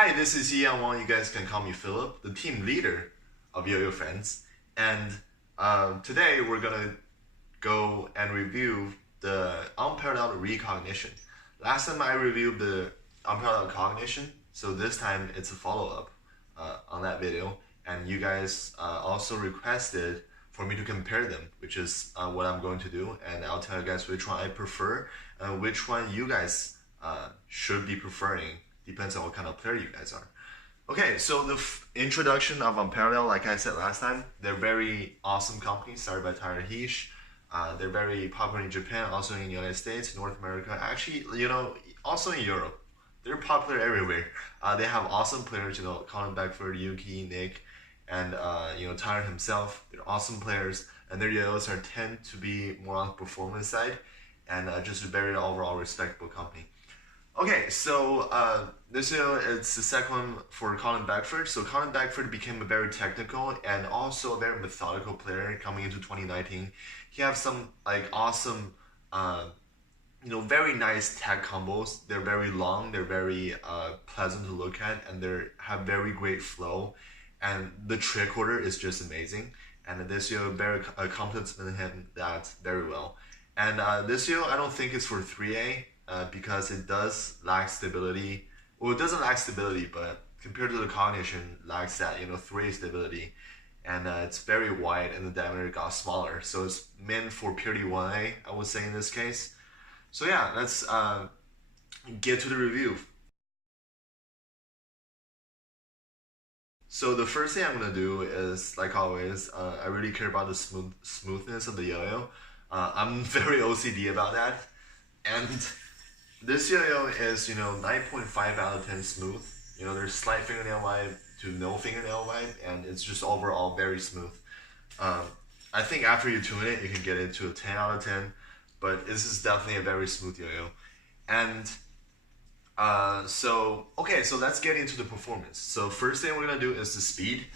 Hi, this is Ian Wang. You guys can call me Philip, the team leader of Yo-Yo Friends. And today we're gonna go and review the unparalleled recognition. Last time I reviewed the unparalleled cognition, so this time it's a follow-up on that video. And you guys also requested for me to compare them, which is what I'm going to do. And I'll tell you guys which one I prefer and which one you guys should be preferring. Depends on what kind of player you guys are. Okay, so the introduction of Unparalleled, like I said last time, they're very awesome company started by Tyler Heesh. They're very popular in Japan, also in the United States, North America, actually, also in Europe. They're popular everywhere. They have awesome players, Colin Beckford, Yuki, Nick, and Tyler himself. They're awesome players, and their yo-yos tend to be more on the performance side, and just a very overall respectable company. Okay, so this year it's the second one for Colin Beckford. So Colin Beckford became a very technical and also a very methodical player coming into 2019. He has some awesome, very nice tech combos. They're very long, they're very pleasant to look at, and they have very great flow. And the trick order is just amazing. And this year very complimented him that very well. And this year I don't think it's for 3A. Because it does lack stability. Well, it doesn't lack stability, but compared to the cognition, lacks that 3 stability, and it's very wide, and the diameter got smaller. So it's meant for purely 1A, I would say in this case. So yeah, let's get to the review. So the first thing I'm gonna do is, like always, I really care about the smoothness of the yo-yo. I'm very OCD about that, and this yo-yo is, 9.5 out of 10 smooth. There's slight fingernail vibe to no fingernail vibe, and it's just overall very smooth. I think after you tune it, you can get it to a 10 out of 10, but this is definitely a very smooth yo-yo. And so let's get into the performance. So first thing we're gonna do is the speed.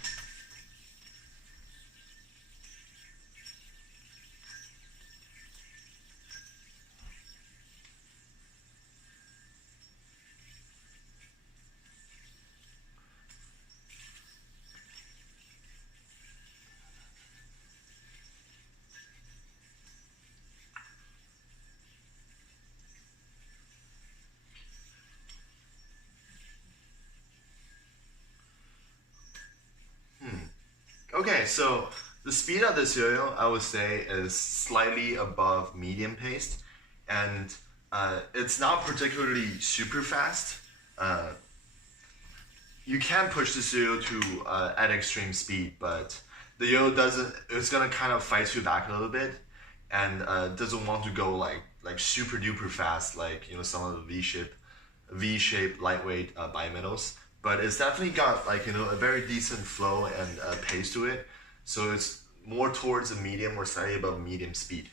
Okay, so the speed of this yo-yo, I would say, is slightly above medium paced, and it's not particularly super fast. You can push this yo-yo to at extreme speed, but the yo-yo doesn't. It's gonna kind of fight you back a little bit, and doesn't want to go like super duper fast, like some of the V-shaped lightweight bimetals. But it's definitely got a very decent flow and pace to it. So it's more towards a medium or slightly above medium speed.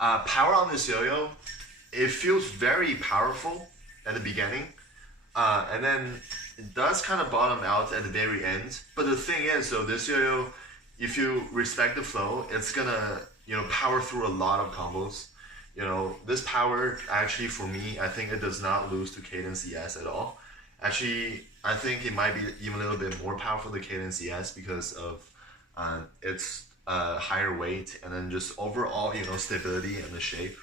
Power on this yo-yo, it feels very powerful at the beginning, and then it does kind of bottom out at the very end. But the thing is, though, this yo-yo, if you respect the flow, it's gonna power through a lot of combos. This power actually for me, I think it does not lose to Cadence ES at all. Actually, I think it might be even a little bit more powerful than Cadence ES because of its higher weight and then just overall stability and the shape.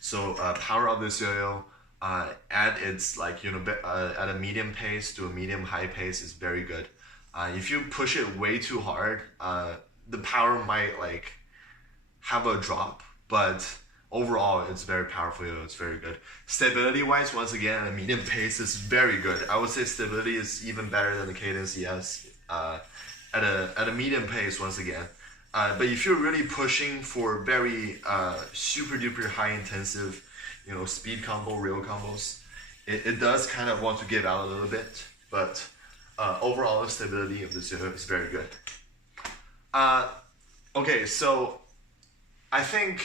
So power of this yo-yo at its at a medium pace to a medium high pace is very good. If you push it way too hard, the power might have a drop, but overall it's very powerful. It's very good. Stability wise, once again, at a medium pace is very good. I would say stability is even better than the Cadence ES at a medium pace once again. But if you're really pushing for very super duper high intensive speed combo, real combos, it does kind of want to give out a little bit, but overall the stability of this yo-yo is very good. Okay, so I think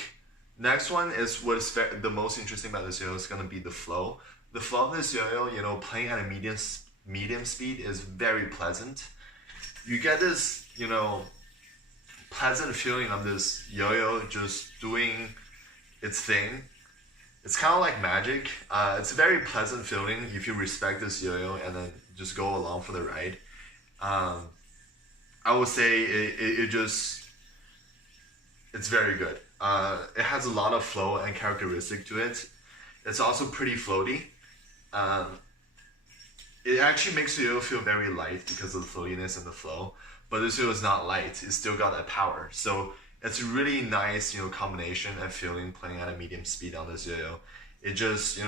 next one is what is the most interesting about this yo-yo is going to be the flow. The flow of this yo-yo, playing at a medium speed is very pleasant. You get this, pleasant feeling of this yo-yo just doing its thing It's kind of like magic. It's a very pleasant feeling if you respect this yo-yo and then just go along for the ride. Um, I would say it's very good. It has a lot of flow and characteristic to it. It's also pretty floaty. Um, it actually makes the yo-yo feel very light because of the floatiness and the flow. But this yo-yo is not light. It's still got that power. So it's a really nice, combination and feeling playing at a medium speed on this yo-yo. It just,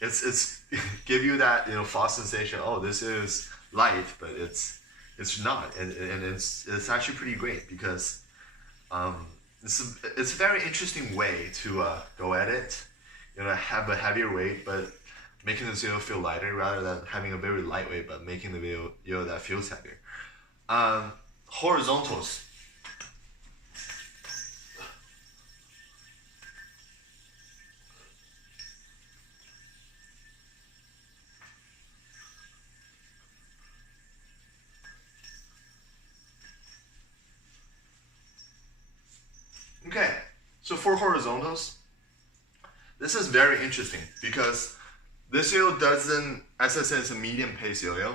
it's give you that false sensation. Oh, this is light, but it's not, and it's actually pretty great because it's a very interesting way to go at it. Have a heavier weight, but making the yo feel lighter rather than having a very lightweight, but making the yo that feels heavier. Horizontals. Okay, so for horizontals, this is very interesting because this yo-yo doesn't, as I said, it's a medium pace yo-yo.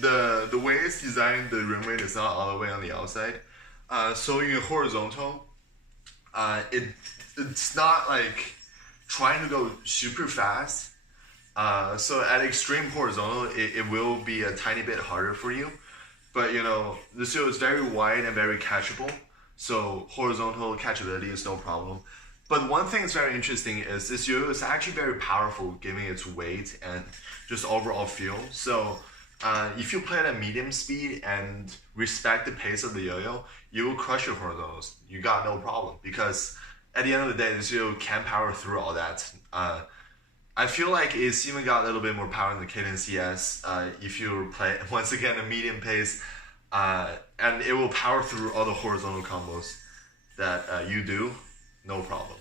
The way it's designed, the rim weight is not all the way on the outside. So in horizontal, it's not like trying to go super fast. So at extreme horizontal, it will be a tiny bit harder for you. But this yo is very wide and very catchable. So horizontal catchability is no problem. But one thing that's very interesting is this yo-yo is actually very powerful, giving its weight and just overall feel. So if you play at a medium speed and respect the pace of the yo-yo, you will crush your horizontals. You got no problem because at the end of the day, this yo-yo can power through all that. I feel like it's even got a little bit more power in the Cadence CS if you play, once again, a medium pace. And it will power through all the horizontal combos that you do, no problem.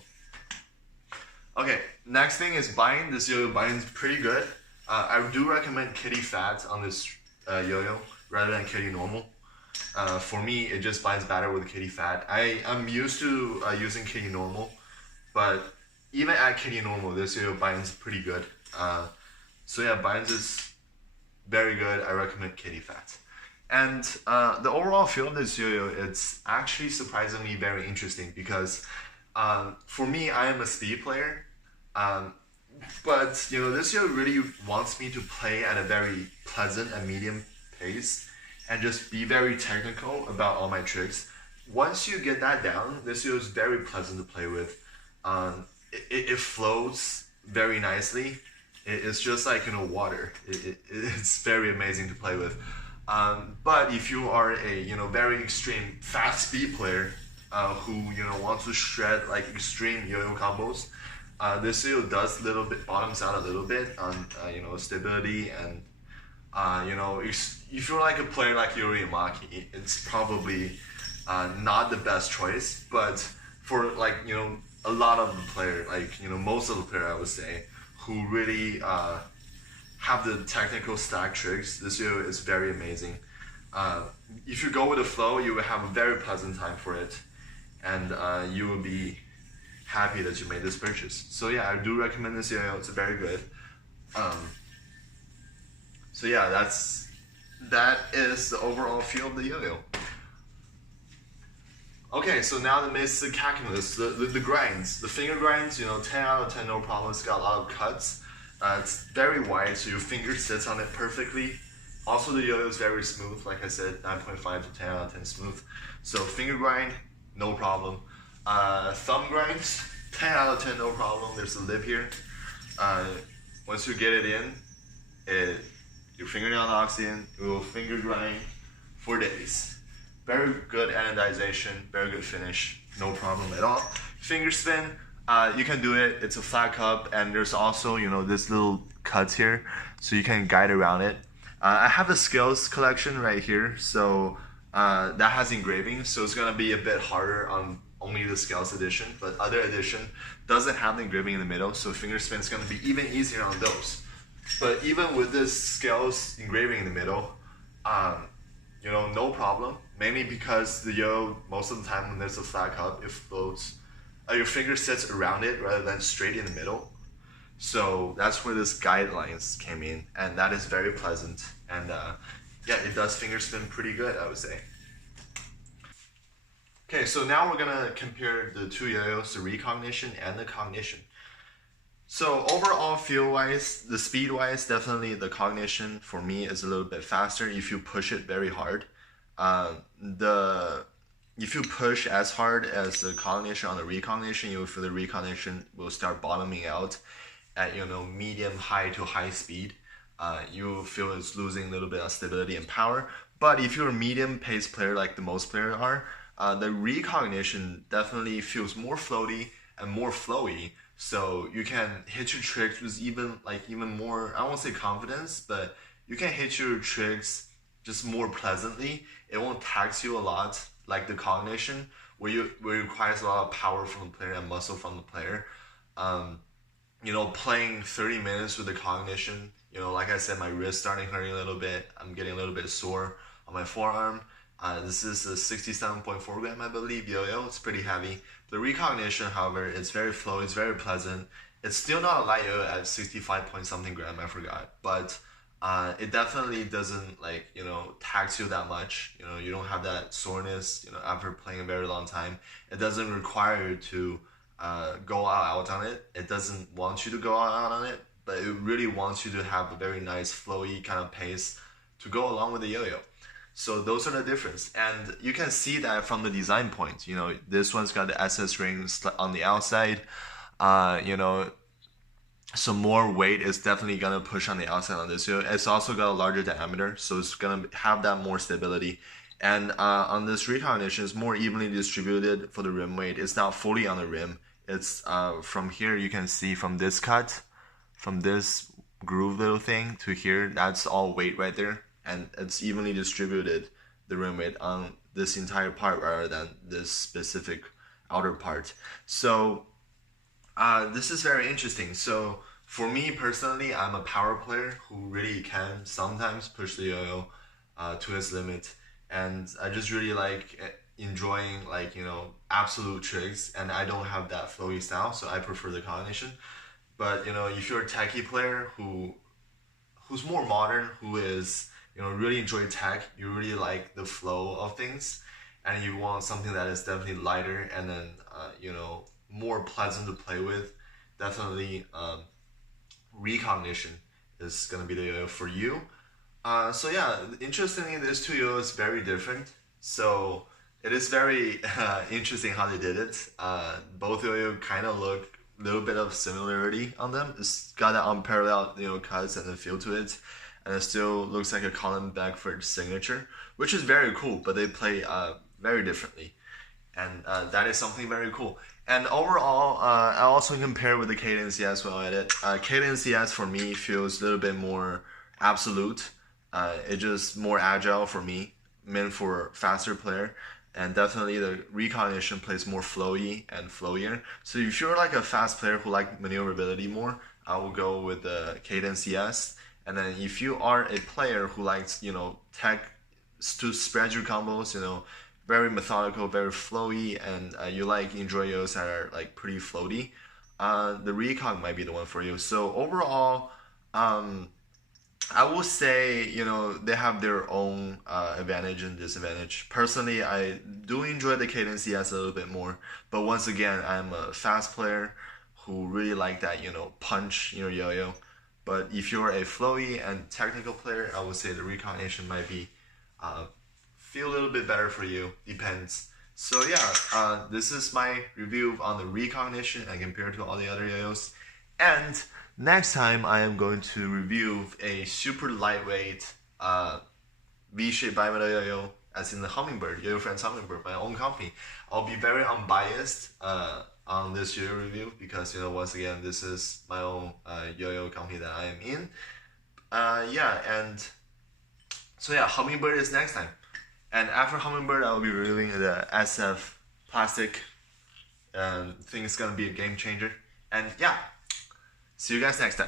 Okay, next thing is bind. This yo-yo binds pretty good. I do recommend kitty fat on this yo-yo rather than kitty normal. For me, it just binds better with kitty fat. I'm used to using kitty normal, but even at kitty normal, this yo-yo binds pretty good. So yeah, binds is very good. I recommend kitty fat. And the overall feel of this yo-yo, it's actually surprisingly very interesting because for me, I am a speed player. But this yo really wants me to play at a very pleasant and medium pace and just be very technical about all my tricks. Once you get that down, this yo is very pleasant to play with. It flows very nicely. It's just like water. It's very amazing to play with. But if you are a very extreme fast speed player who wants to shred like extreme yo-yo combos, this yo does bottoms out a little bit on stability and if you're like a player like Yuri Yamaki, it's probably not the best choice. But for like a lot of the player, like most of the player, I would say, who really have the technical stack tricks, this yo is very amazing. If you go with the flow, you will have a very pleasant time for it, and you will be happy that you made this purchase. So yeah, I do recommend this yo-yo. It's very good. So yeah, that is the overall feel of the yo-yo. Okay, so now the basic calculus, the grinds, the finger grinds. 10 out of 10, no problem. It's got a lot of cuts. It's very wide, so your finger sits on it perfectly. Also, the yo-yo is very smooth. Like I said, 9.5 to 10 out of 10 smooth. So finger grind, no problem. Thumb grinds, 10 out of 10, no problem. There's a lip here. Once you get it in, your fingernail knocks in, it will finger grind for days. Very good anodization, very good finish, no problem at all. Finger spin, you can do it. It's a flat cup, and there's also this little cuts here, so you can guide around it. I have the scales collection right here, so that has engraving, so it's gonna be a bit harder on only the scales edition, but other edition doesn't have the engraving in the middle, so finger spin is gonna be even easier on those. But even with this scales engraving in the middle, no problem. Mainly because the yo, most of the time when there's a flat cup, it floats your finger sits around it rather than straight in the middle. So that's where this guidelines came in, and that is very pleasant. And yeah, it does finger spin pretty good, I would say. Okay, so now we're gonna compare the two yo-yos, the recognition and the cognition. So overall feel-wise, the speed-wise, definitely the cognition for me is a little bit faster if you push it very hard. If you push as hard as the cognition on the recognition, you will feel the recognition will start bottoming out at medium high to high speed. You feel it's losing a little bit of stability and power. But if you're a medium pace player like the most players are, the recognition definitely feels more floaty and more flowy. So you can hit your tricks with even more, I won't say confidence, but you can hit your tricks just more pleasantly. It won't tax you a lot like the cognition, where it requires a lot of power from the player and muscle from the player. Playing 30 minutes with the cognition, like I said, my wrist starting hurting a little bit. I'm getting a little bit sore on my forearm. This is a 67.4 gram, I believe, yo-yo. It's pretty heavy. The recognition, however, it's very flowy, it's very pleasant. It's still not a light yo at 65 point something gram, I forgot. But it definitely doesn't tax you that much. You don't have that soreness, after playing a very long time. It doesn't require you to go all out on it. It doesn't want you to go all out on it, but it really wants you to have a very nice flowy kind of pace to go along with the yo-yo. So those are the difference, and you can see that from the design point. This one's got the SS rings on the outside. So more weight is definitely gonna push on the outside on this. It's also got a larger diameter, so it's gonna have that more stability. And on this recognition, it's more evenly distributed for the rim weight. It's not fully on the rim. It's from here you can see from this cut, from this groove little thing to here, that's all weight right there. And it's evenly distributed, the rim weight, on this entire part rather than this specific outer part. So this is very interesting. So for me personally, I'm a power player who really can sometimes push the yo-yo to its limit. And I just really like enjoying absolute tricks, and I don't have that flowy style, so I prefer the cognition. But if you're a techie player who's more modern, who is really enjoy tech, you really like the flow of things, and you want something that is definitely lighter and then more pleasant to play with, definitely recognition is gonna be the yo-yo for you. So yeah, interestingly, these two yo-yos very different. So it is very interesting how they did it. Both yo-yo kind of look a little bit of similarity on them. It's got that unparalleled cuts and the feel to it. And it still looks like a Colin Beckford signature, which is very cool, but they play very differently. And that is something very cool. And overall, I also compare with the Cadence CS while at it. Cadence CS for me feels a little bit more absolute. It's just more agile for me, meant for faster player. And definitely the recognition plays more flowy and flowier. So if you're like a fast player who like maneuverability more, I will go with the Cadence CS. And then if you are a player who likes, tech to spread your combos, very methodical, very flowy, and you like enjoy yo's that are like pretty floaty, the recog might be the one for you. So overall, I will say, they have their own advantage and disadvantage. Personally, I do enjoy the Cadence CS a little bit more, but once again, I'm a fast player who really like that, punch, yo-yo. But if you're a flowy and technical player, I would say the recognition might be feel a little bit better for you. Depends. So yeah, this is my review on the recognition and compared to all the other yo-yos. And next time I am going to review a super lightweight V-shaped bimetal yo-yo, as in the Hummingbird, Yo-Yo Friends Hummingbird, my own company. I'll be very unbiased on this yo-yo review because once again, this is my own yo-yo company that I am in. Yeah, and so yeah, Hummingbird is next time. And after Hummingbird, I will be reviewing the SF plastic. I think it's gonna be a game changer. And yeah, see you guys next time.